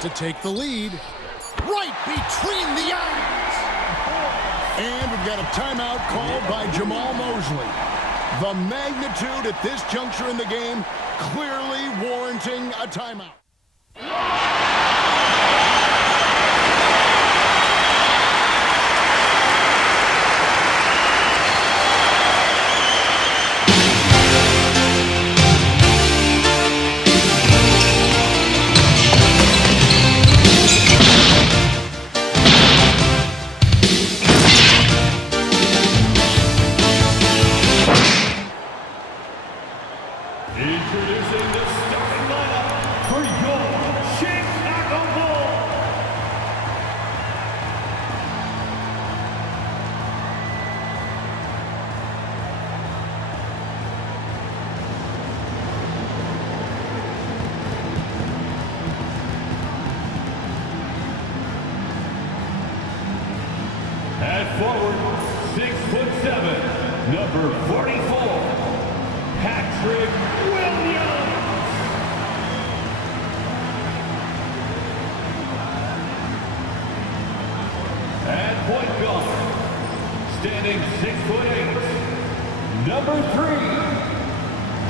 to take the lead. Right between the eyes. And we've got a timeout called by Jamal Mosley. The magnitude at this juncture in the game clearly warranting a timeout. Introducing the starting lineup for your Chicago Bulls. At forward, 6'7", number 44, Patrick Williams. At point guard, standing 6'8", number 3,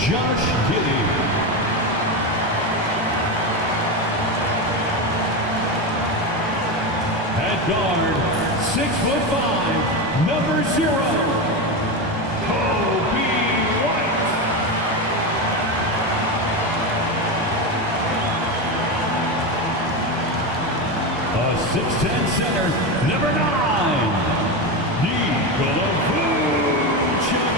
Josh Giddey. At guard, 6'5", number 0, Kobe White. A 6'10" center, number 9, Nikola Vucevic.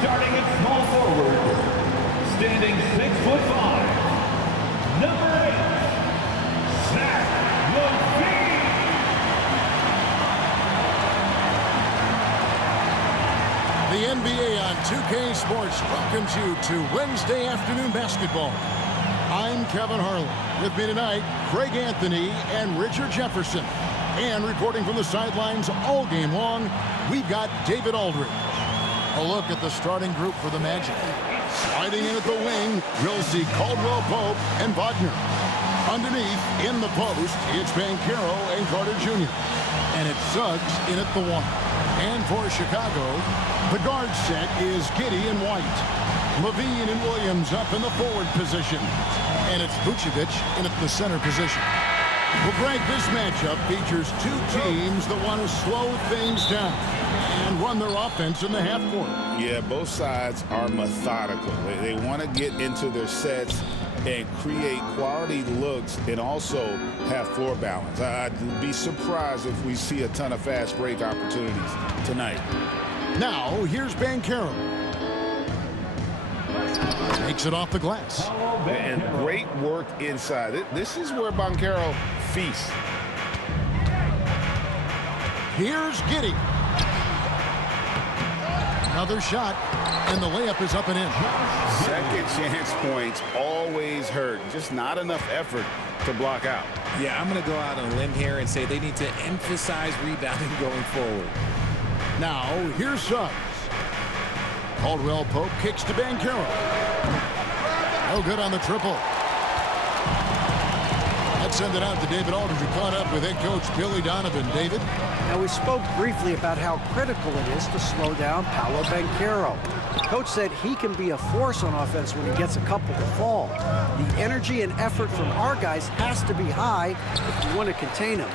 Starting at small forward, standing 6'5", number 8, Zach LaVine. The NBA on 2K Sports welcomes you to Wednesday afternoon basketball. I'm Kevin Harlan. With me tonight, Craig Anthony and Richard Jefferson. And reporting from the sidelines all game long, we've got David Aldridge. A look at the starting group for the Magic. Sliding in at the wing, we'll see Caldwell Pope and Wagner. Underneath, in the post, it's Banchero and Carter Jr. And it's Suggs in at the 1. And for Chicago, the guard set is Giddey and White. Levine and Williams up in the forward position. And it's Vucevic in at the center position. Well, Greg, this matchup features two teams that want to slow things down and run their offense in the half court. Yeah, both sides are methodical. They want to get into their sets and create quality looks and also have floor balance. I'd be surprised if we see a ton of fast break opportunities tonight. Now, here's Banchero. Takes it off the glass. And great work inside. This is where Banchero feasts. Here's Giddey. Another shot, and the layup is up and in. Second chance points always hurt. Just not enough effort to block out. Yeah, I'm going to go out on a limb here and say they need to emphasize rebounding going forward. Now, here's Suggs. Caldwell Pope kicks to Banchero. No good on the triple. Let's send it out to David Aldridge, who caught up with head coach Billy Donovan. David? Now, we spoke briefly about how critical it is to slow down Paolo Banchero. Coach said he can be a force on offense when he gets a couple to fall. The energy and effort from our guys has to be high if we want to contain him.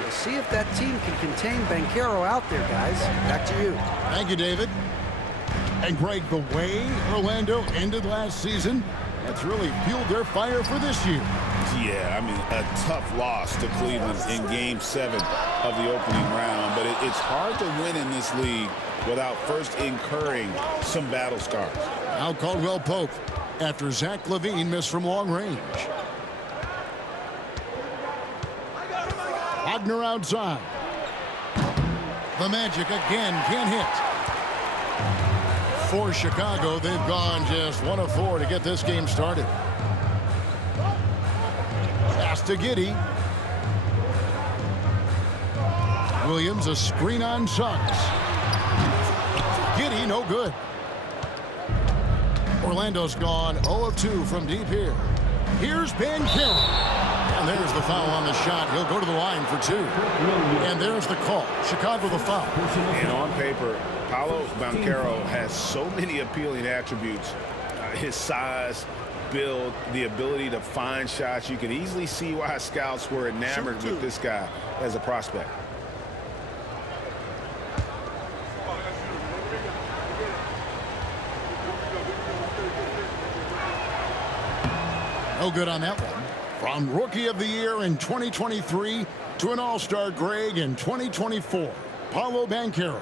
We'll see if that team can contain Banchero out there, guys. Back to you. Thank you, David. And Greg, the way Orlando ended last season, that's really fueled their fire for this year. Yeah, I mean, a tough loss to Cleveland in Game 7 of the opening round. But it's hard to win in this league without first incurring some battle scars. Now Caldwell Pope after Zach LaVine missed from long range. Wagner outside. The Magic again can't hit. For Chicago, they've gone just 1 of 4 to get this game started. Pass to Giddey. Williams, a screen on Suggs. Giddey Giddy, no good. Orlando's gone 0 of 2 from deep here. Here's Banchero. And there's the foul on the shot. He'll go to the line for 2. And there's the call. Chicago the foul. And on paper, Paolo Banchero has so many appealing attributes. His size, build, the ability to find shots. You can easily see why scouts were enamored with this guy as a prospect. No good on that one. From Rookie of the Year in 2023 to an All-Star Greg in 2024, Paolo Banchero.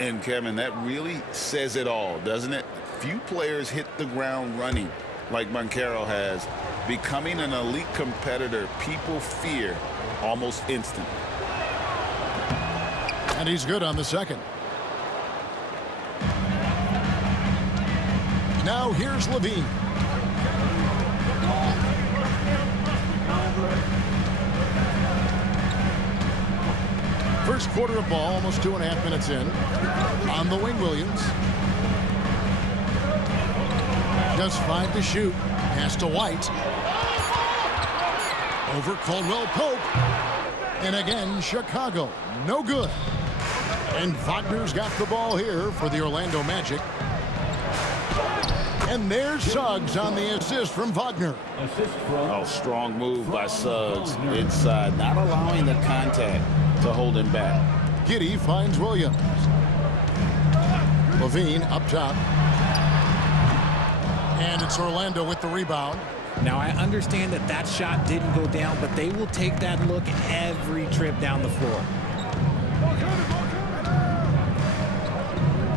And Kevin, that really says it all, doesn't it? Few players hit the ground running like Banchero has. Becoming an elite competitor, people fear almost instantly. And he's good on the second. Now here's Levine. First quarter of ball, almost 2.5 minutes in. On the wing, Williams. Just 5 to shoot. Pass to White. Over Caldwell Pope. And again, Chicago. No good. And Wagner's got the ball here for the Orlando Magic. And there's Suggs on the assist from Wagner. Oh, strong move by Suggs inside, not allowing the contact to hold him back. Giddy finds Williams. Levine up top. And it's Orlando with the rebound. Now, I understand that that shot didn't go down, but they will take that look every trip down the floor.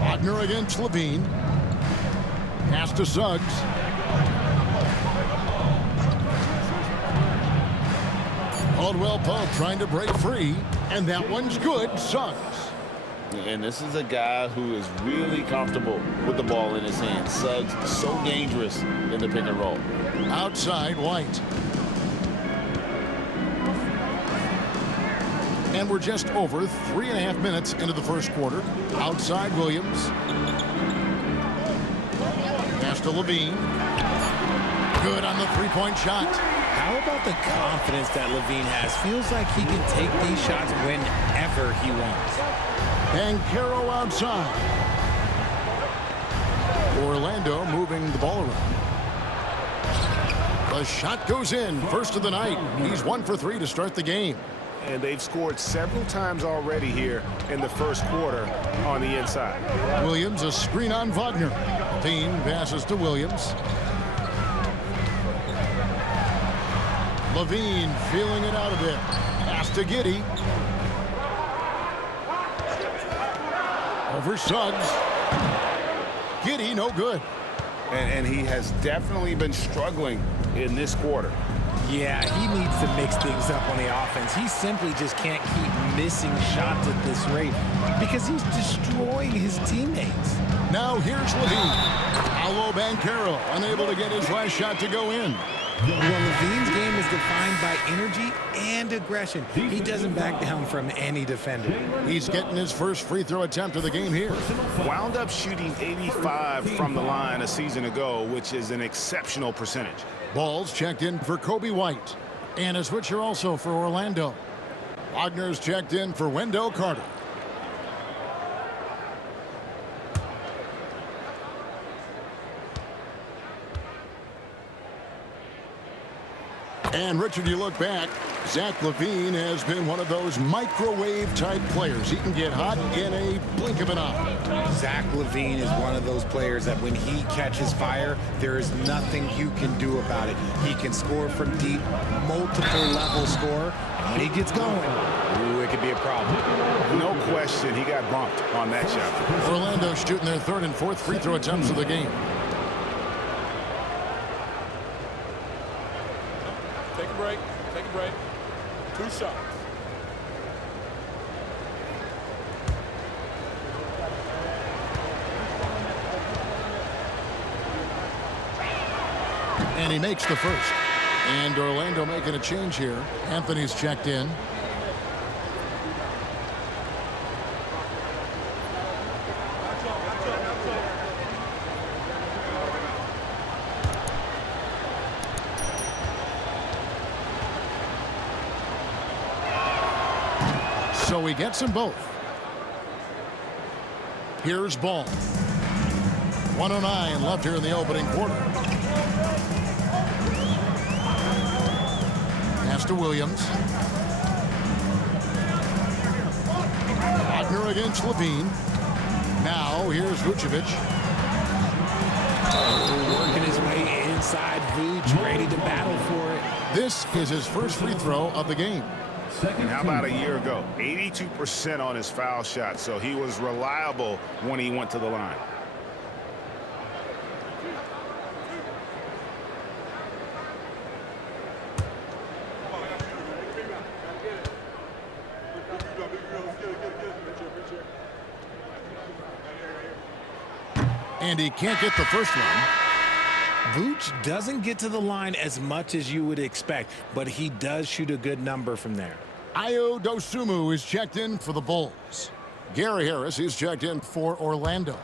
Wagner against Levine. Pass to Suggs. Caldwell Pope trying to break free, and that one's good. Suggs. And this is a guy who is really comfortable with the ball in his hands. Suggs so dangerous in the pick and roll. Outside White. And we're just over 3.5 minutes into the first quarter. Outside Williams. Pass to Levine. Good on the three-point shot. How about the confidence that Levine has? Feels like he can take these shots whenever he wants. Banchero outside. Orlando moving the ball around. The shot goes in. First of the night. He's 1 for 3 to start the game. And they've scored several times already here in the first quarter on the inside. Williams, a screen on Wagner. Levine passes to Williams. Levine feeling it out a bit. Pass to Giddy. Over Suggs. Giddy, no good. And he has definitely been struggling in this quarter. Yeah, he needs to mix things up on the offense. He simply just can't keep missing shots at this rate because he's destroying his teammates. Now here's Levine. Paolo Banchero unable to get his last shot to go in. Well, Levine's game is defined by energy and aggression. He doesn't back down from any defender. He's getting his first free throw attempt of the game here. Wound up shooting 85 from the line a season ago, which is an exceptional percentage. Ball's checked in for Kobe White. And a switcher also for Orlando. Wagner's checked in for Wendell Carter. And Richard, you look back, Zach LaVine has been one of those microwave-type players. He can get hot in a blink of an eye. Zach LaVine is one of those players that when he catches fire, there is nothing you can do about it. He can score from deep, multiple-level score. When he gets going, ooh, it could be a problem. No question, he got bumped on that shot. Orlando shooting their third and fourth free throw attempts of the game. Take a break. Take a break. 2 shots. And he makes the first. And Orlando making a change here. Anthony's checked in. So he gets them both. Here's ball. 1:09 left here in the opening quarter. Pass to Williams. Wagner against Levine. Now here's Vucevic. Working his way inside. Vuce ready to battle for it. This is his first free throw of the game. And how about a year ago? 82% on his foul shot, so he was reliable when he went to the line. And he can't get the first one. Vooch doesn't get to the line as much as you would expect, but he does shoot a good number from there. Ayo Dosunmu is checked in for the Bulls. Gary Harris is checked in for Orlando.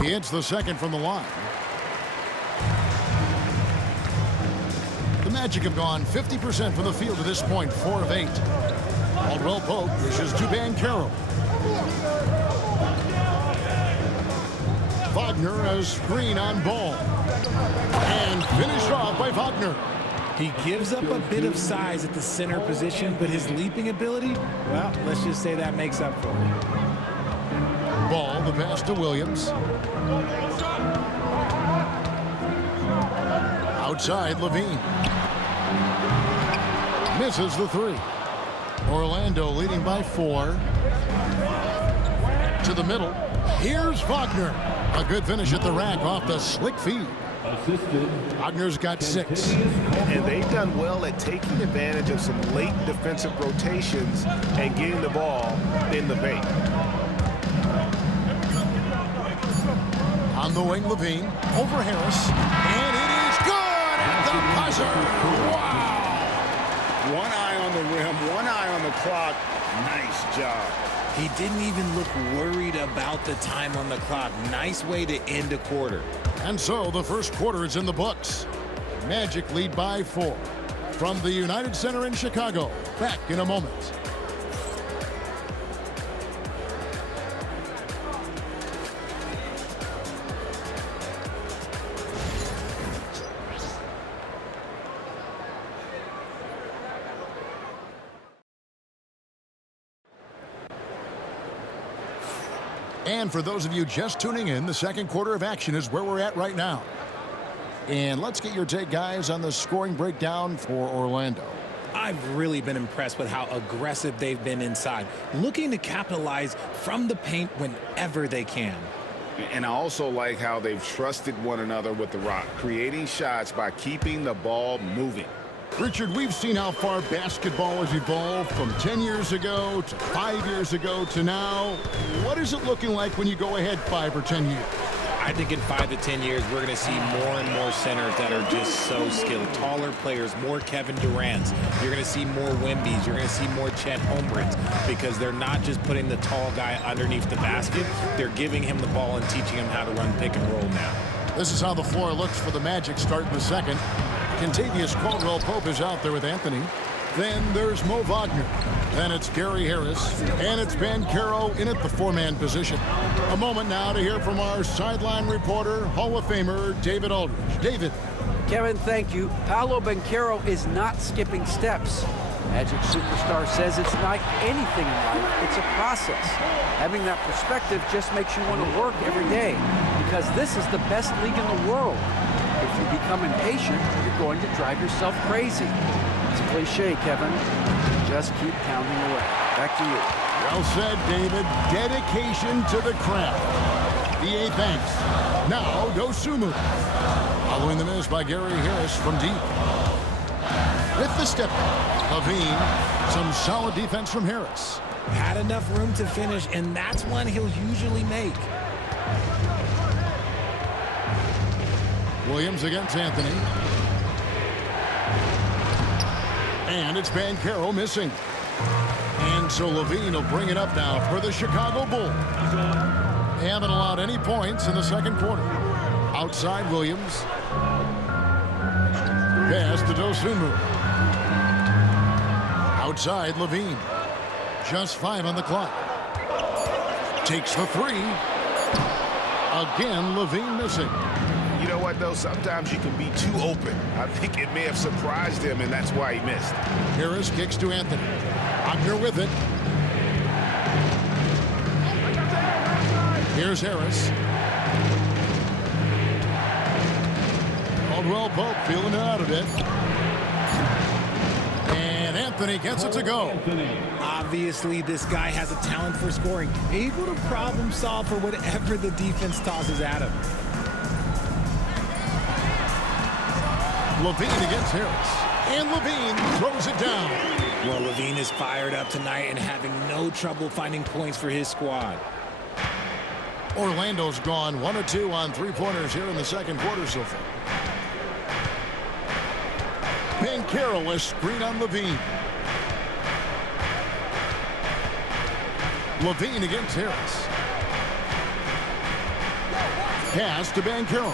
He hits the second from the line. The Magic have gone 50% from the field to this point, 4 of 8. Caldwell Pope dishes to Banchero. Wagner a screen on ball. And finished off by Wagner. He gives up a bit of size at the center position, but his leaping ability, well, let's just say that makes up for it. Ball, the pass to Williams. Outside, Levine. Misses the three. Orlando leading by 4. To the middle. Here's Wagner. A good finish at the rack off the slick feed. Wagner's got 6. And they've done well at taking advantage of some late defensive rotations and getting the ball in the paint. On the wing, Levine. Over Harris. And it is good at the buzzer. Wow. One eye on the rim, one eye on the clock. Nice job. He didn't even look worried about the time on the clock. Nice way to end a quarter. And so the first quarter is in the books. Magic lead by 4. From the United Center in Chicago. Back in a moment. And for those of you just tuning in, the second quarter of action is where we're at right now. And let's get your take, guys, on the scoring breakdown for Orlando. I've really been impressed with how aggressive they've been inside, looking to capitalize from the paint whenever they can. And I also like how they've trusted one another with the rock, creating shots by keeping the ball moving. Richard, we've seen how far basketball has evolved from 10 years ago to 5 years ago to now. What is it looking like when you go ahead 5 or 10 years? I think in 5 to 10 years, we're going to see more and more centers that are just so skilled. Taller players, more Kevin Durant's. You're going to see more Wemby's. You're going to see more Chet Holmgrens because they're not just putting the tall guy underneath the basket. They're giving him the ball and teaching him how to run pick and roll now. This is how the floor looks for the Magic starting the second. Contavious Caldwell Pope is out there with Anthony. Then there's Mo Wagner. Then it's Gary Harris. And it's Banchero in at the 4-man position. A moment now to hear from our sideline reporter, Hall of Famer David Aldridge. David. Kevin, thank you. Paolo Banchero is not skipping steps. Magic Superstar says it's like anything in life, it's a process. Having that perspective just makes you want to work every day because this is the best league in the world. If you become impatient, you're going to drive yourself crazy. It's a cliche, Kevin. Just keep pounding away. Back to you. Well said, David. Dedication to the craft. VA thanks. Now, Dosunmu. Following the miss by Gary Harris from deep. With the step, Levine. Some solid defense from Harris. Had enough room to finish, and that's one he'll usually make. Williams against Anthony. And it's Banchero missing. And so Levine will bring it up now for the Chicago Bulls. They haven't allowed any points in the second quarter. Outside Williams. pass to Dosunmu. Outside, Levine. Just 5 on the clock. Takes the 3. Again, Levine missing. You know what, though? Sometimes you can be too open. I think it may have surprised him, and that's why he missed. Harris kicks to Anthony. Wagner with it. Here's Harris. Caldwell Pope feeling it out a bit. And Anthony gets it to go. Obviously, this guy has a talent for scoring, able to problem solve for whatever the defense tosses at him. Levine against Harris. And Levine throws it down. Well, Levine is fired up tonight and having no trouble finding points for his squad. Orlando's gone 1 of 2 on 3-pointers here in the second quarter so far. Banchero, a screen on Levine. Levine against Harris. Pass to Banchero.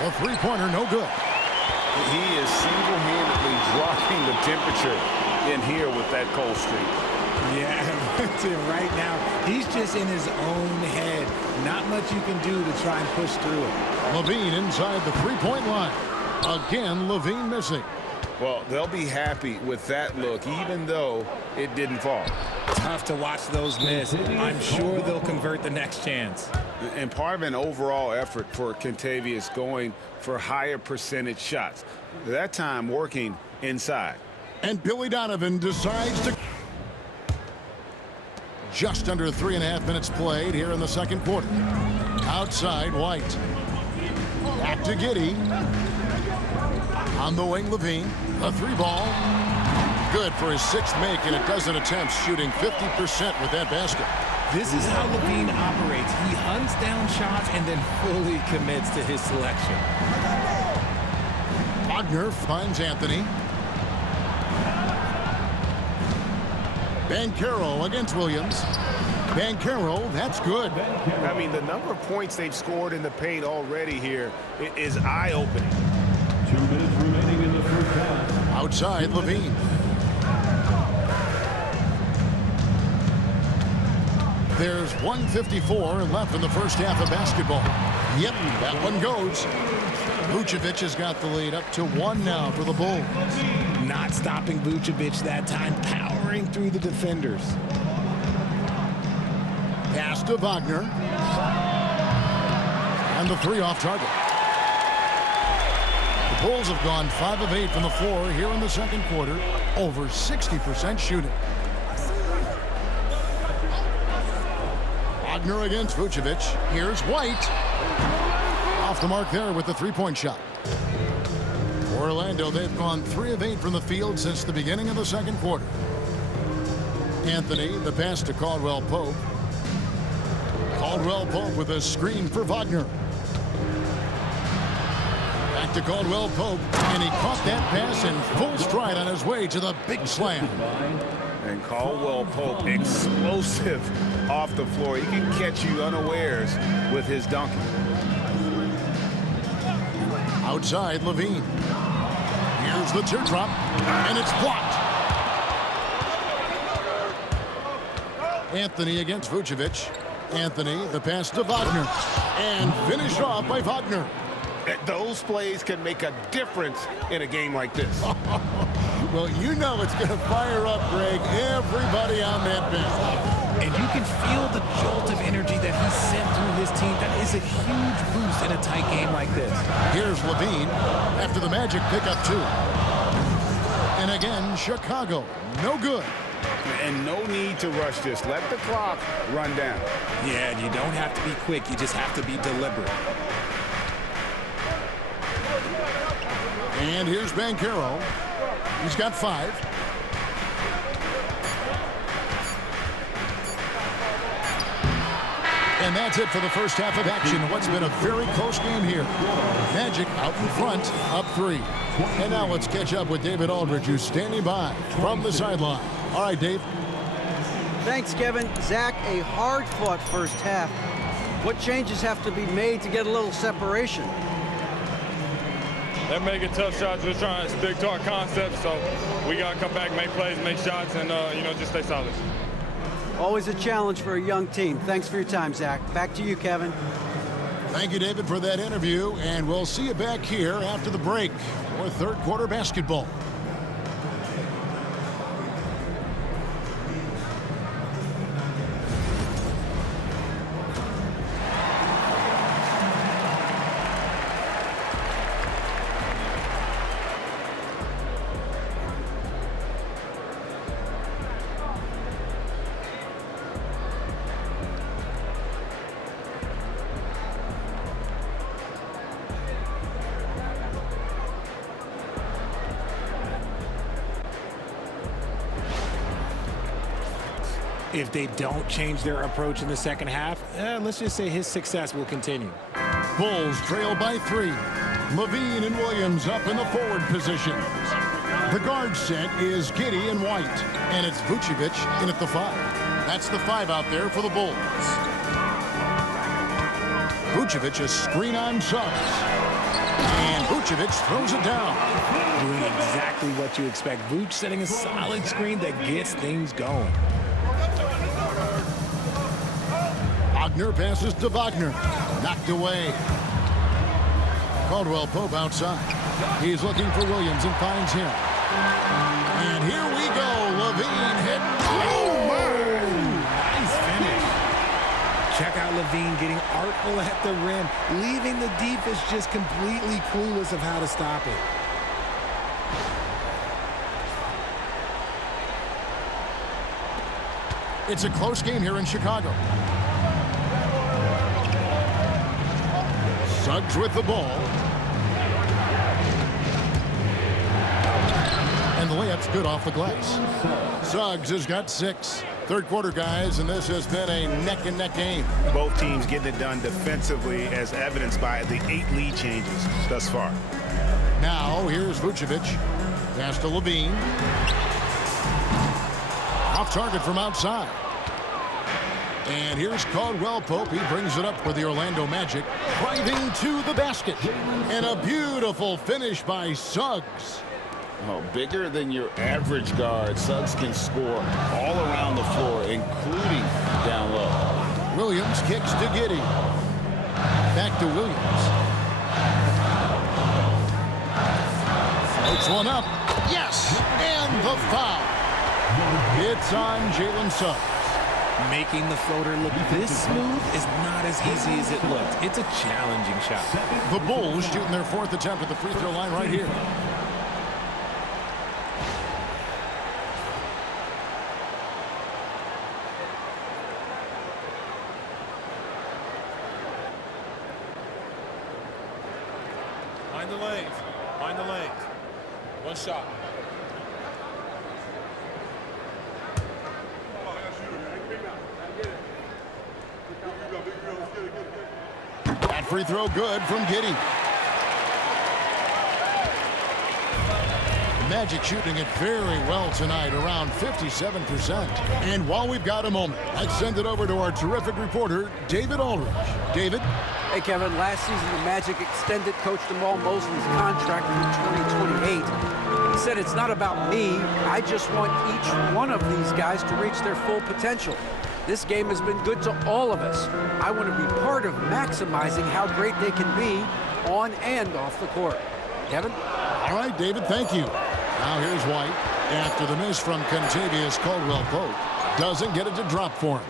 A 3-pointer, no good. He is single-handedly dropping the temperature in here with that cold streak. Yeah, right now, he's just in his own head. Not much you can do to try and push through it. Levine inside the 3-point line. Again, Levine missing. Well, they'll be happy with that look, even though it didn't fall. Tough to watch those miss. I'm sure they'll convert the next chance. And part of an overall effort for Kentavious going for higher percentage shots. That time working inside. And Billy Donovan decides to... Just under 3.5 minutes played here in the second quarter. Outside, White. Back to Giddey. On the wing, Levine. A 3-ball. Good for his 6th make in a dozen attempts, shooting 50% with that basket. This is how Levine operates. He hunts down shots and then fully commits to his selection. Wagner finds Anthony. Banchero against Williams. Banchero, that's good. I mean, the number of points they've scored in the paint already here is eye-opening. 2 minutes remaining in the first half. Outside, Levine. There's 1:54 left in the first half of basketball. Yep, that one goes. Vucevic has got the lead up to 1 now for the Bulls. Not stopping Vucevic that time, powering through the defenders. Pass to Wagner. And the 3 off target. The Bulls have gone 5 of 8 from the floor here in the second quarter. Over 60% shooting. Wagner against Vucevic. Here's White. Off the mark there with the 3-point shot. Orlando, they've gone 3 of 8 from the field since the beginning of the second quarter. Anthony, the pass to Caldwell Pope. Caldwell Pope with a screen for Wagner. Back to Caldwell Pope, and he caught that pass in full stride on his way to the big slam. And Caldwell Pope, explosive off the floor. He can catch you unawares with his dunking. Outside, Levine. Here's the teardrop, and it's blocked. Anthony against Vucevic. Anthony, the pass to Wagner, and finished off by Wagner. Those plays can make a difference in a game like this. Well, you know it's going to fire up, Greg, everybody on that bench. And you can feel the jolt of energy that he sent through his team. That is a huge boost in a tight game like this. Here's Levine after the Magic pick up 2. And again, Chicago, no good. And no need to rush this. Let the clock run down. Yeah, and you don't have to be quick. You just have to be deliberate. And here's Banchero. He's got 5. And that's it for the first half of action. What's been a very close game here. Magic out in front, up 3. And now let's catch up with David Aldridge, who's standing by from the sideline. All right, Dave. Thanks, Kevin. Zach, a hard-fought first half. What changes have to be made to get a little separation? They're making tough shots. We're trying to stick to our concept, so we got to come back, make plays, make shots, and, just stay solid. Always a challenge for a young team. Thanks for your time, Zach. Back to you, Kevin. Thank you, David, for that interview, and we'll see you back here after the break for third quarter basketball. If they don't change their approach in the second half, let's just say his success will continue. Bulls trail by 3. Levine and Williams up in the forward positions. The guard set is Giddey and White, and it's Vucevic in at the 5. That's the 5 out there for the Bulls. Vucevic a screen on Suggs. And Vucevic throws it down. Doing exactly what you expect. Vuce setting a solid screen that gets things going. Wagner passes to Wagner. Knocked away. Caldwell Pope outside. He's looking for Williams and finds him. And here we go. Levine hit. Oh, my! Nice finish. Check out Levine getting artful at the rim, leaving the defense just completely clueless of how to stop it. It's a close game here in Chicago. Suggs with the ball. And the layup's good off the glass. Suggs has got 6. Third quarter, guys, and this has been a neck-and-neck game. Both teams getting it done defensively, as evidenced by the 8 lead changes thus far. Now, here's Vucevic. Pass to Levine. Off target from outside. And here's Caldwell Pope. He brings it up for the Orlando Magic. Driving to the basket. And a beautiful finish by Suggs. Oh, bigger than your average guard, Suggs can score all around the floor, including down low. Williams kicks to Giddey. Back to Williams. Floats one up. Yes! And the foul. It's on Jalen Suggs. Making the floater look this smooth is not as easy as it looked. It's a challenging shot. The Bulls shooting their 4th attempt at the free throw line right here. Mind the lanes. Mind the lanes. One shot. That free throw good from Giddey. Magic shooting it very well tonight, around 57%. And while we've got a moment, let's send it over to our terrific reporter, David Aldridge. David? Hey, Kevin, last season the Magic extended Coach Jamal Mosley's contract through 2028. He said, it's not about me. I just want each one of these guys to reach their full potential. This game has been good to all of us. I want to be part of maximizing how great they can be on and off the court. Kevin? All right, David, thank you. Now here's White. After the miss from Contavious Caldwell Pope. Doesn't get it to drop for him.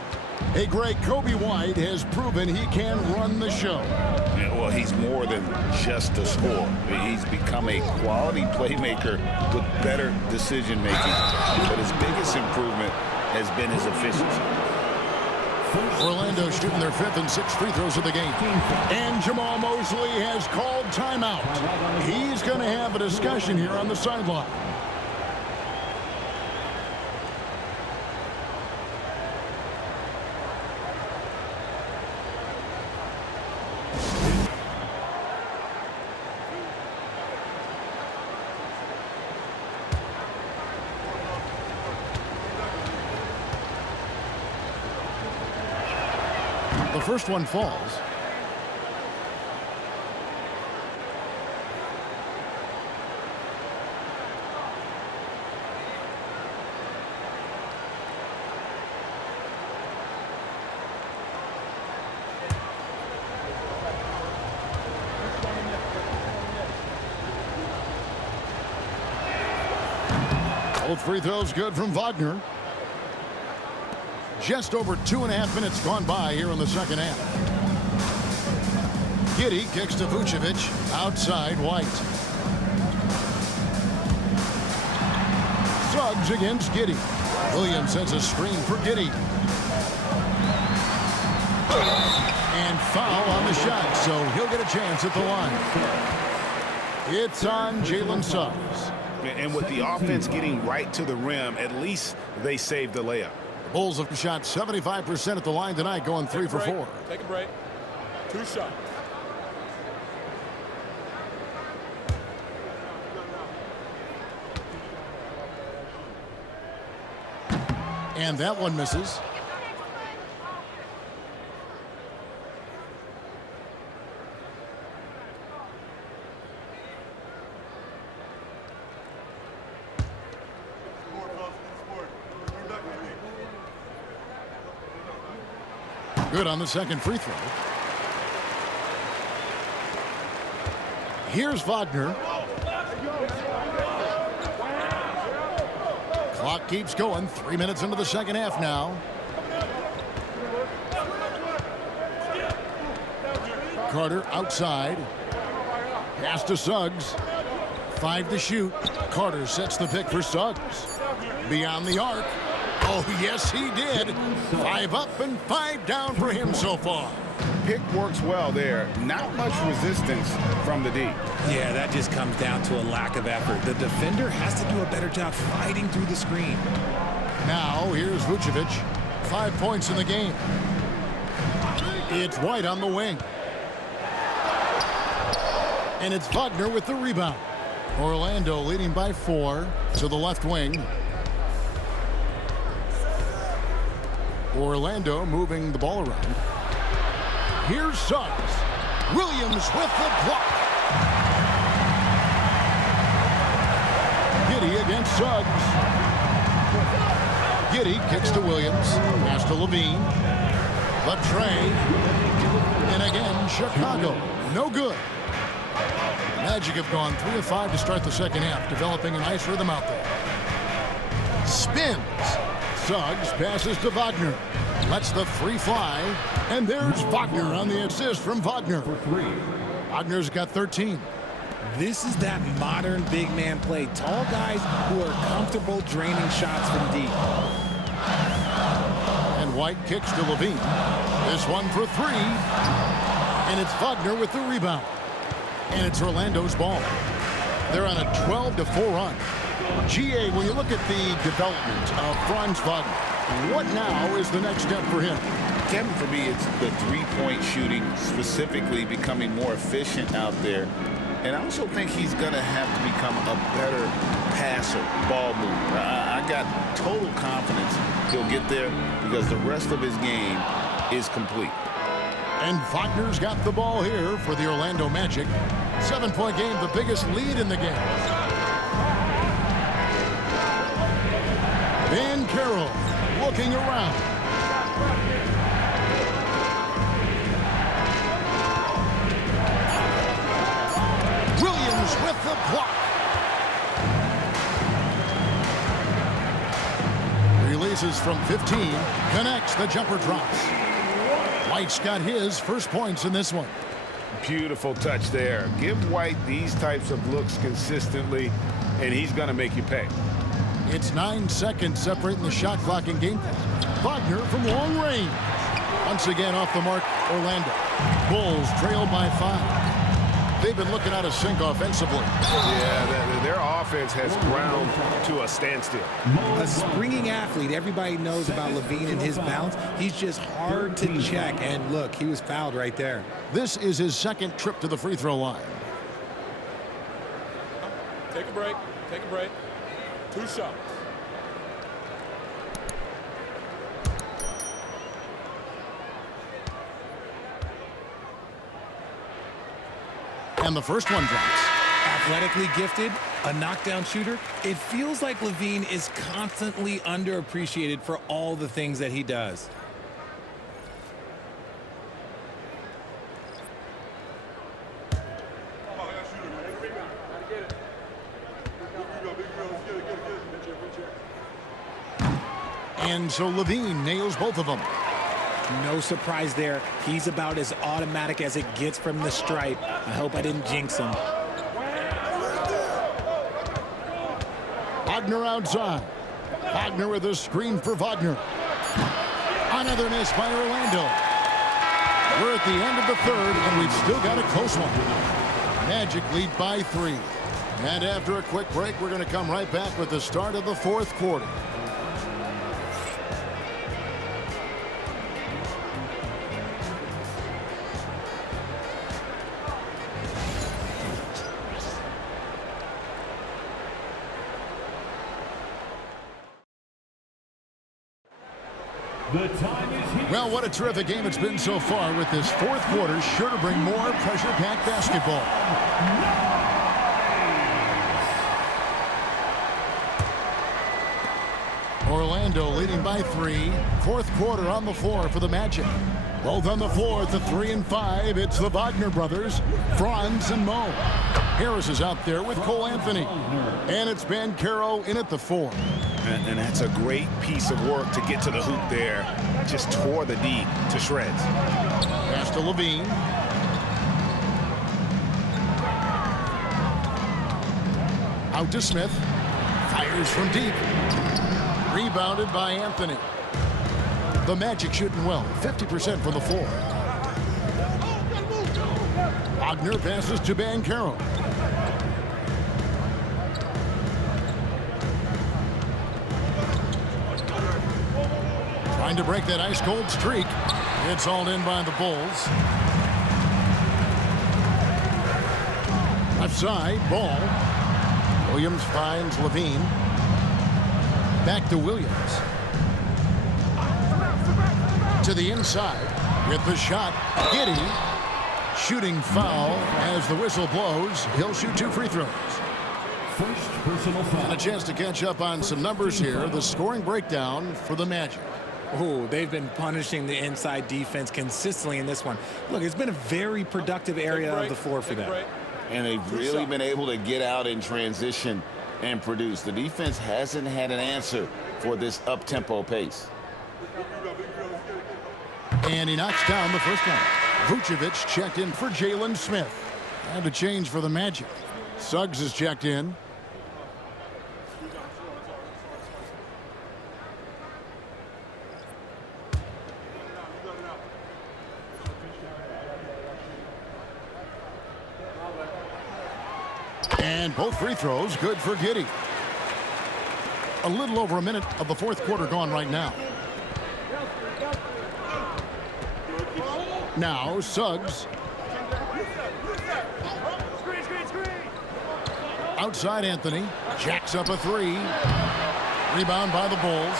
Hey, Greg, Kobe White has proven he can run the show. Yeah, well, he's more than just a scorer. He's become a quality playmaker with better decision-making. But his biggest improvement has been his efficiency. Orlando shooting their 5th and 6th free throws of the game. And Jamal Mosley has called timeout. He's going to have a discussion here on the sideline. The first one falls. Both free throws good from Wagner. Just over 2.5 minutes gone by here in the second half. Giddey kicks to Vucevic. Outside White. Suggs against Giddey. Williams sends a screen for Giddey. And foul on the shot, so he'll get a chance at the line. It's on Jalen Suggs. And with the offense getting right to the rim, at least they saved the layup. Bulls have shot 75% at the line tonight, going 3 for 4. Take a break. 2 shots. And that one misses. Good on the second free throw. Here's Wagner. Clock keeps going. 3 minutes into the second half now. Carter outside. Pass to Suggs. 5 to shoot. Carter sets the pick for Suggs. Beyond the arc. Oh, yes, he did. 5 up and 5 down for him so far. Pick works well there. Not much resistance from the D. Yeah, that just comes down to a lack of effort. The defender has to do a better job fighting through the screen. Now, here's Vucevic. 5 points in the game. It's White on the wing. And it's Wagner with the rebound. Orlando leading by 4 to the left wing. Orlando moving the ball around. Here's Suggs. Williams with the block. Giddey against Suggs. Giddey kicks to Williams. Pass to Levine. Latrey. And again, Chicago. No good. Magic have gone 3 of 5 to start the second half, developing a nice rhythm out there. Spins. Suggs passes to Wagner. Lets the 3 fly. And there's Wagner on the assist from Wagner. Wagner's got 13. This is that modern big man play. Tall guys who are comfortable draining shots from deep. And White kicks to Levine. This one for 3. And it's Wagner with the rebound. And it's Orlando's ball. They're on a 12-4 run. GA, when you look at the development of Franz Wagner, what now is the next step for him? Kevin, for me, it's the three-point shooting, specifically becoming more efficient out there. And I also think he's going to have to become a better passer, ball mover. I got total confidence he'll get there because the rest of his game is complete. And Wagner's got the ball here for the Orlando Magic. 7-point game, the biggest lead in the game. Van Carroll looking around. Williams with the block. Releases from 15. Connects, the jumper drops. White's got his first points in this one. Beautiful touch there. Give White these types of looks consistently, and he's going to make you pay. It's 9 seconds separating the shot clock and game clock. Wagner from long range. Once again off the mark, Orlando. Bulls trailed by 5. They've been looking out of sync offensively. Yeah, their offense has ground to a standstill. A springing athlete. Everybody knows about Levine and his bounce. He's just hard to check. And look, he was fouled right there. This is his second trip to the free throw line. Take a break. Take a break. 2 shots. And the first one drops. Athletically gifted, a knockdown shooter. It feels like Levine is constantly underappreciated for all the things that he does. And so Levine nails both of them. No surprise there. He's about as automatic as it gets from the stripe. I hope I didn't jinx him. Wagner outside. Wagner with a screen for Wagner. Another miss by Orlando. We're at the end of the third, and we've still got a close one. Magic lead by 3. And after a quick break, we're going to come right back with the start of the fourth quarter. The time is here. Well, what a terrific game it's been so far, with this fourth quarter sure to bring more pressure-packed basketball. Orlando leading by 3. Fourth quarter on the floor for the Magic. Both on the floor at the 3 and 5. It's the Wagner brothers, Franz and Mo. Harris is out there with Cole Anthony. And it's Banchero in at the 4. And that's a great piece of work to get to the hoop there. Just tore the D to shreds. Pass to Levine. Out to Smith. Fires from deep. Rebounded by Anthony. The Magic shooting well, 50% from the floor. Wagner passes to Banchero. Trying to break that ice-cold streak. It's hauled in by the Bulls. Left side, ball. Williams finds Levine. Back to Williams. To the inside with the shot. Giddey. Shooting foul as the whistle blows. He'll shoot 2 free throws. First personal foul. And a chance to catch up on some numbers here. The scoring breakdown for the Magic. Oh, they've been punishing the inside defense consistently in this one. Look, it's been a very productive area of the floor for them. And they've really been able to get out in transition and produce. The defense hasn't had an answer for this up-tempo pace. And he knocks down the first one. Vucevic checked in for Jalen Smith. And a change for the Magic. Suggs is checked in. And both free throws good for Giddey. A little over a minute of the fourth quarter gone right now. Now Suggs. Outside Anthony. Jacks up a 3. Rebound by the Bulls.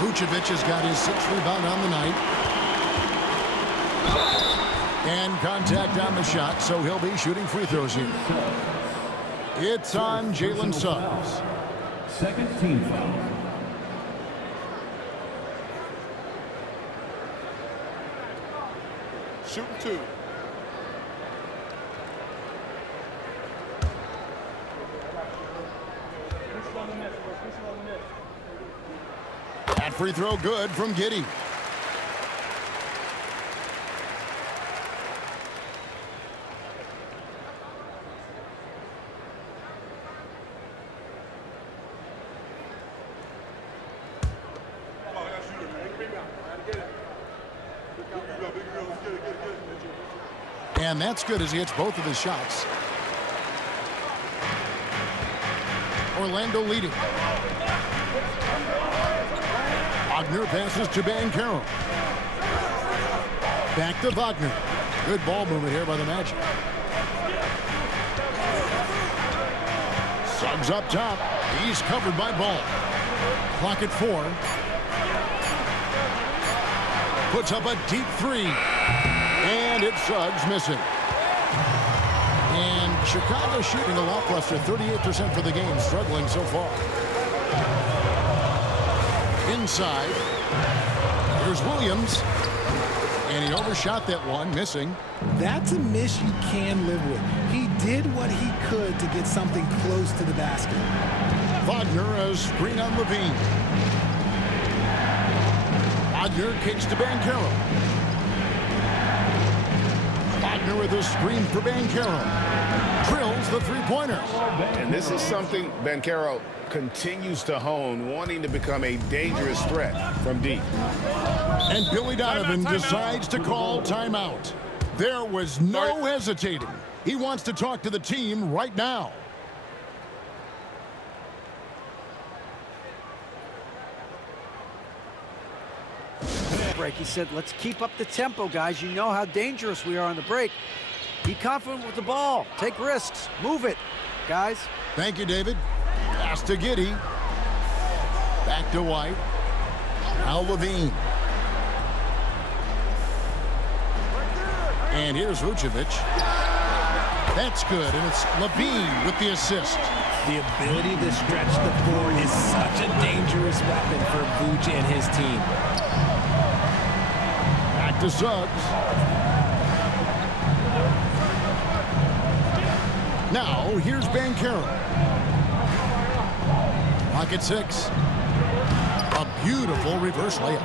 Vucevic has got his 6th rebound on the night. And contact on the shot, so he'll be shooting free throws here. It's on Jalen Suggs. Second team foul. Shooting 2. That free throw good from Giddey. And that's good as he hits both of his shots. Orlando leading. Wagner passes to Banchero. Back to Wagner. Good ball movement here by the Magic. Suggs up top. He's covered by Ball. Clock at 4. Puts up a deep 3. And it's Suggs missing. And Chicago shooting a lackluster 38% for the game, struggling so far. Inside. Here's Williams. And he overshot that one, missing. That's a miss you can live with. He did what he could to get something close to the basket. Wagner, a screen on Levine. Wagner kicks to Banchero. Wagner with a screen for Banchero. Drills the three-pointer. And this is something Banchero continues to hone, wanting to become a dangerous threat from deep. And Billy Donovan decides to call timeout. There was no hesitating. He wants to talk to the team right now. Break. He said, let's keep up the tempo, guys. You know how dangerous we are on the break. Be confident with the ball. Take risks. Move it, guys. Thank you, David. Pass to Giddey. Back to White. Now Levine. And here's Vucevic. That's good, and it's Levine with the assist. The ability to stretch the floor is such a dangerous weapon for Vuce and his team. Back to Suggs. Now, here's Banchero. Lock at 6. A beautiful reverse layup.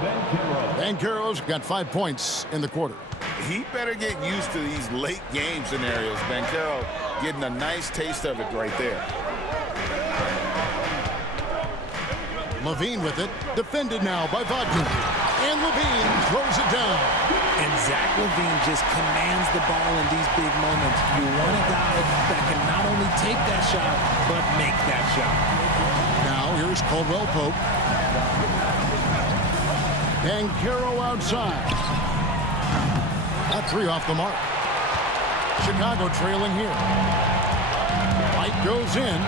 Banchero's got 5 points in the quarter. He better get used to these late game scenarios. Banchero getting a nice taste of it right there. Levine with it. Defended now by Wagner. And Levine throws it down. And Zach Levine just commands the ball in these big moments. You want a guy that can not only take that shot, but make that shot. Now here's Caldwell Pope. Banchero outside. A 3 off the mark. Chicago trailing here. White goes in.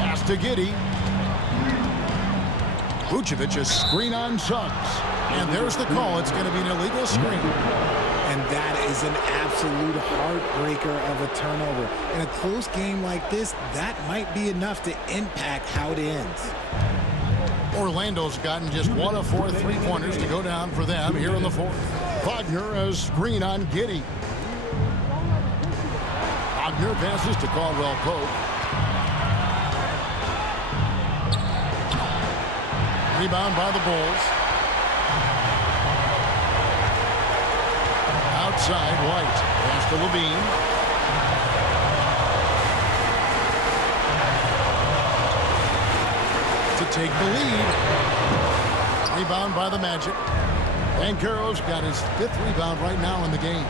Pass to Giddey. Vucevic a screen on Suggs. And there's the call. It's going to be an illegal screen. And that is an absolute heartbreaker of a turnover. In a close game like this, that might be enough to impact how it ends. Orlando's gotten just 1 of 4 3-pointers to go down for them here in the fourth. Wagner a screen on Giddey. Wagner passes to Caldwell Pope. Rebound by the Bulls. Outside, White. Pass to Levine. To take the lead. Rebound by the Magic. Banchero's got his 5th rebound right now in the game.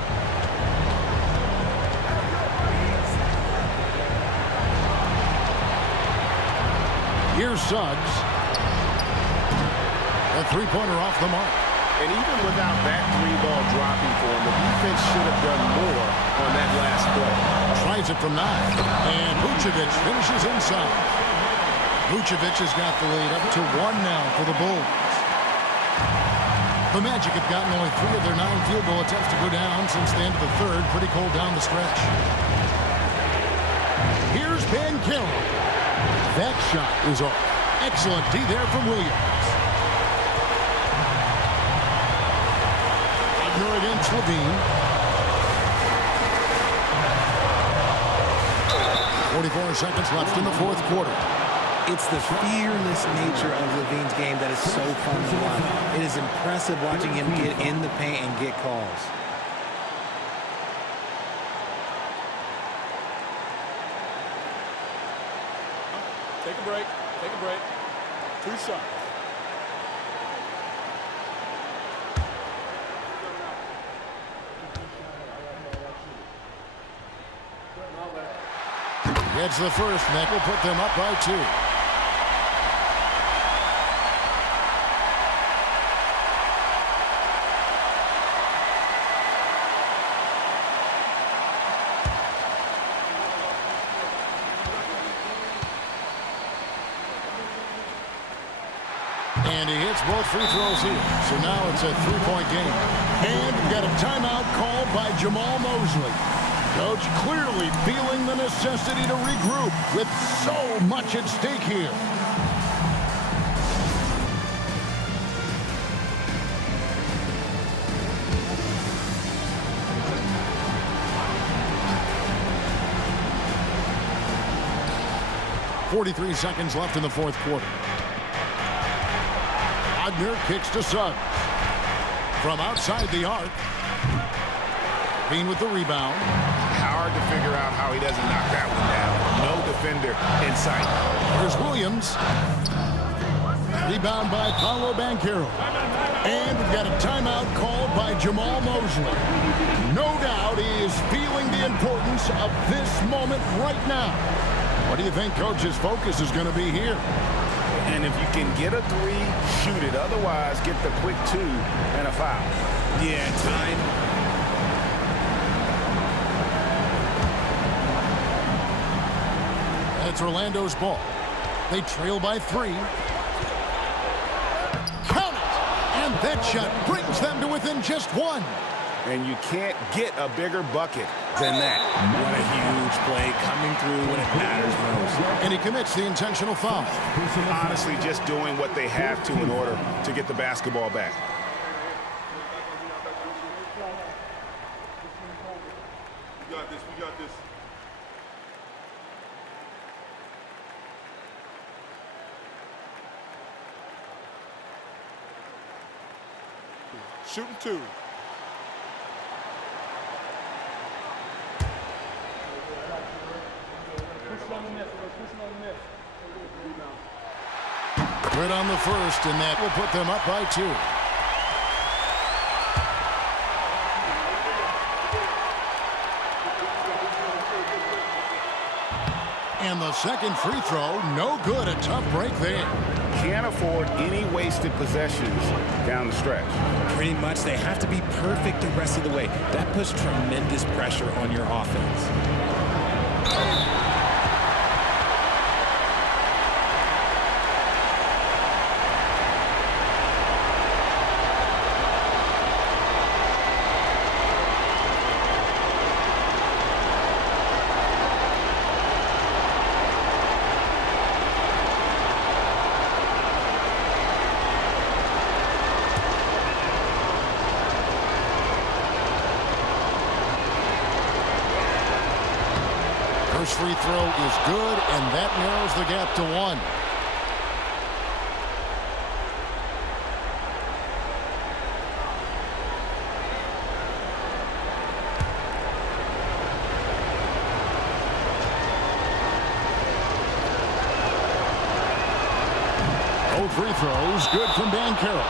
Here's Suggs. A 3-pointer off the mark. And even without that 3-ball dropping for him, the defense should have done more on that last play. Tries it from 9. And Vucevic finishes inside. Vucevic has got the lead up to 1 now for the Bulls. The Magic have gotten only 3 of their 9 field goal attempts to go down since the end of the third. Pretty cold down the stretch. Here's Banchero. That shot is off. Excellent D there from Williams. Wagner against Levine. 44 seconds left in the fourth quarter. It's the fearless nature of Levine's game that is so fun to watch. It is impressive watching him get in the paint and get calls. Take a break. Take a break. 2 shots. Gets the first, and that will put them up by 2. And he hits both free throws here. So now it's a 3-point game. And we've got a timeout called by Jamal Mosley. Coach clearly feeling the necessity to regroup with so much at stake here. .43 seconds left in the fourth quarter. Wagner kicks to Suggs. From outside the arc. Bean with the rebound. Hard to figure out how he doesn't knock that one down. No defender in sight. Here's Williams. Rebound by Paolo Banchero. And we've got a timeout called by Jamal Mosley. No doubt he is feeling the importance of this moment right now. What do you think Coach's focus is going to be here? And if you can get a three, shoot it. Otherwise, get the quick two and a foul. Yeah, time. That's Orlando's ball. They trail by 3. Count it! And that shot brings them to within just 1. And you can't get a bigger bucket than that. What a huge play coming through when it matters most. And he commits the intentional foul. Honestly, just doing what they have to in order to get the basketball back. We got this. We got this. Shooting 2. Right on the first, and that will put them up by 2. And the second free throw, no good. A tough break there. Can't afford any wasted possessions down the stretch. Pretty much, they have to be perfect the rest of the way. That puts tremendous pressure on your offense. First free throw is good, and that narrows the gap to 1. Both free throws good from Banchero.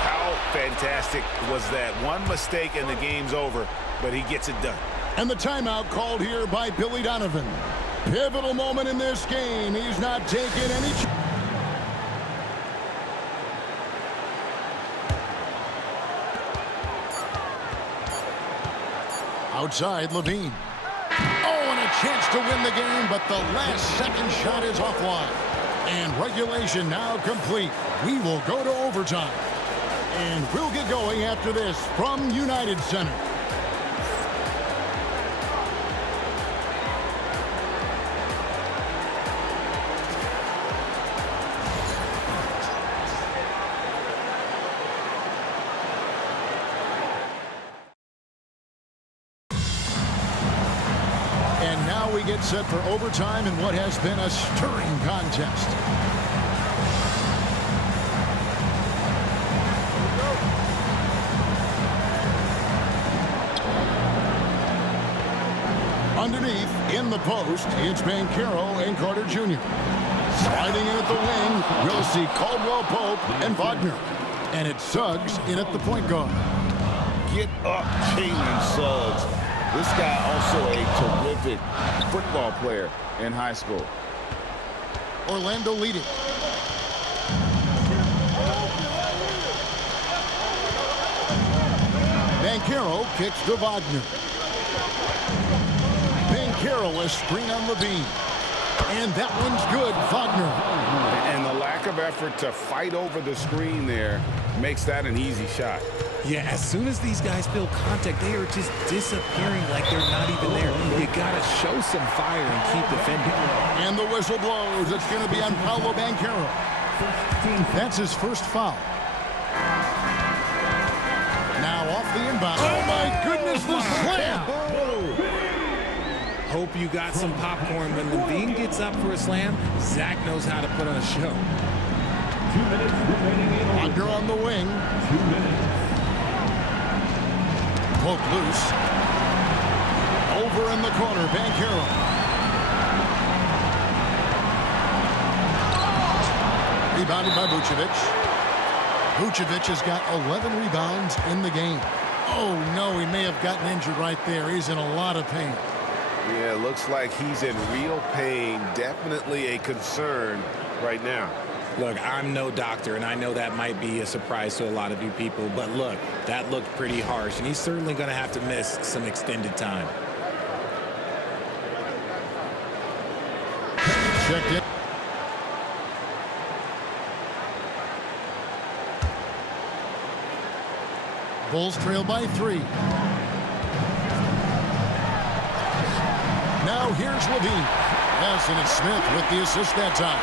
How fantastic was that? One mistake and the game's over, but he gets it done. And the timeout called here by Billy Donovan. Pivotal moment in this game. He's not taking any. Outside, Levine. Oh, and a chance to win the game, but the last second shot is offline. And regulation now complete. We will go to overtime. And we'll get going after this from United Center. And now we get set for overtime in what has been a stirring contest. Underneath, in the post, it's Banchero and Carter Jr. Sliding in at the wing, we'll see Caldwell Pope and Wagner. And it's Suggs in at the point guard. Get up, Jalen Suggs. This guy also a terrific football player in high school. Orlando leading. Banchero kicks to Wagner. Banchero, a screen on Levine. And that one's good, Wagner. And the lack of effort to fight over the screen there makes that an easy shot. Yeah, as soon as these guys feel contact, they are just disappearing like they're not even there. You gotta show some fire and keep defending. And the whistle blows. It's going to be on Paolo Banchero. That's his first foul. Now off the inbound. Oh my goodness, the slam! Hope you got some popcorn. When Levine gets up for a slam, Zach knows how to put on a show. 2 minutes remaining in. Wagner on the wing. 2 minutes. Poke loose. Over in the corner, Banchero. Rebounded by Vucevic. Vucevic has got 11 rebounds in the game. Oh, no, he may have gotten injured right there. He's in a lot of pain. Yeah, looks like he's in real pain. Definitely a concern right now. Look, I'm no doctor, and I know that might be a surprise to a lot of you people, but look, that looked pretty harsh, and he's certainly going to have to miss some extended time. Checked in. Bulls trail by 3. Now here's Levine. Yes, and it's Smith with the assist that time.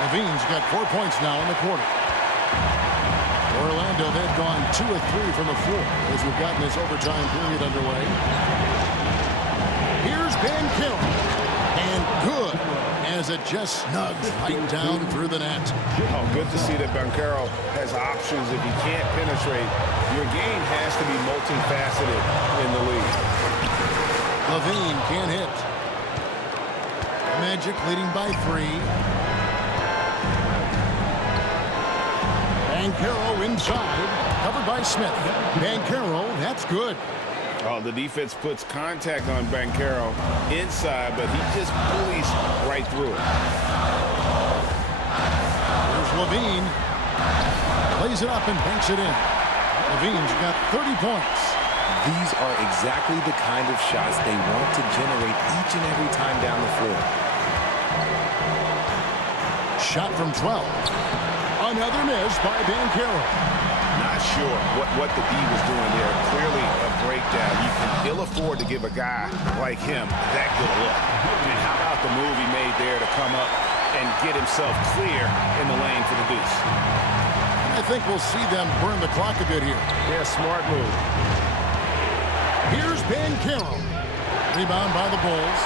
Levine's got 4 points now in the quarter. Orlando, they've gone 2 of 3 from the floor as we've gotten this overtime period underway. Here's Banchero. And good as it just snugs right down through the net. Oh, good to see that Banchero has options. If he can't penetrate, your game has to be multifaceted in the league. Levine can't hit. Magic leading by 3. Banchero inside, covered by Smith. Banchero, that's good. Oh, the defense puts contact on Banchero inside, but he just bullies right through it. Here's Levine. Plays it up and banks it in. Levine's got 30 points. These are exactly the kind of shots they want to generate each and every time down the floor. Shot from 12. Another miss by Banchero. Not sure what the D was doing there. Clearly a breakdown. You can ill afford to give a guy like him that good a look. And how about the move he made there to come up and get himself clear in the lane for the deuce? I think we'll see them burn the clock a bit here. Yeah, smart move. Here's Banchero. Rebound by the Bulls.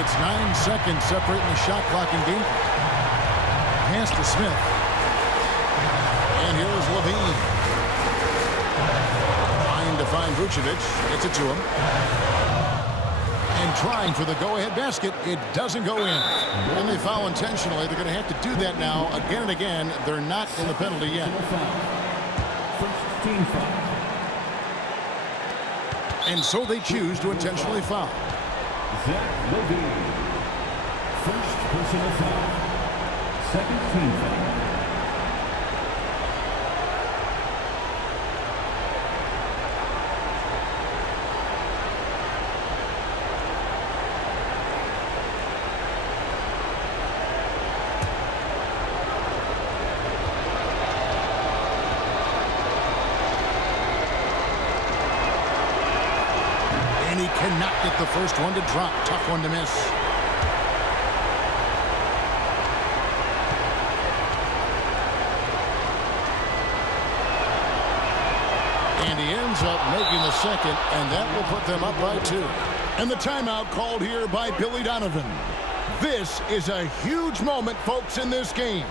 It's 9 seconds separating the shot clock and game. Pass to Smith. And here's Levine. Trying to find Vucevic. Gets it to him. And trying for the go-ahead basket. It doesn't go in. And they foul intentionally. They're going to have to do that now again and again. They're not in the penalty yet. First team foul. And so they choose to intentionally foul. Zach Levine. First personal foul. Second team foul. And he cannot get the first one to drop. Tough one to miss. And he ends up making the second, and that will put them up by 2. And the timeout called here by Billy Donovan. This is a huge moment, folks, in this game.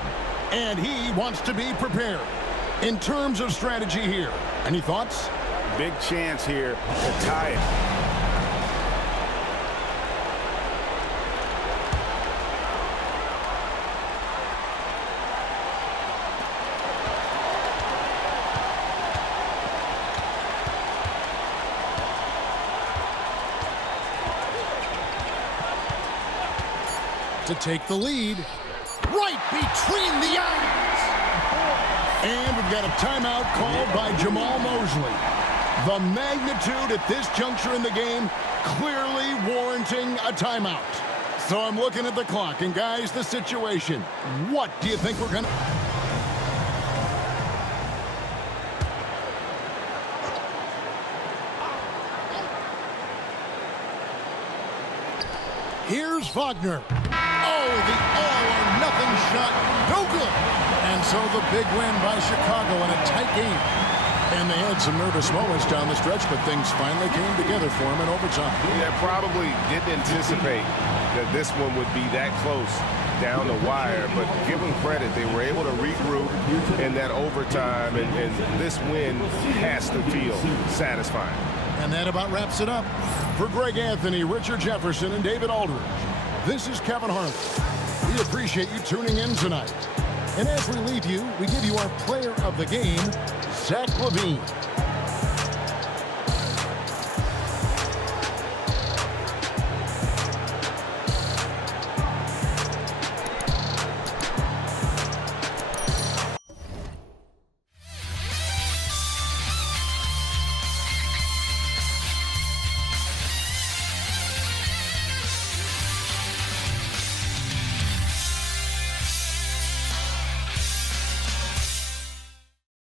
And he wants to be prepared. In terms of strategy here, any thoughts? Big chance here to tie it. To take the lead, right between the eyes. And we've got a timeout called by Jamal Mosley. The magnitude at this juncture in the game clearly warranting a timeout. So I'm looking at the clock, and guys, the situation. What do you think we're gonna... Here's Wagner. Oh, the all-or-nothing shot. No good. And so the big win by Chicago in a tight game. And they had some nervous moments down the stretch, but things finally came together for them in overtime. Yeah, probably didn't anticipate that this one would be that close down the wire, but give them credit. They were able to regroup in that overtime, and this win has to feel satisfying. And that about wraps it up. For Greg Anthony, Richard Jefferson, and David Aldridge, this is Kevin Harlan. We appreciate you tuning in tonight. And as we leave you, we give you our player of the game, Zach LaVine.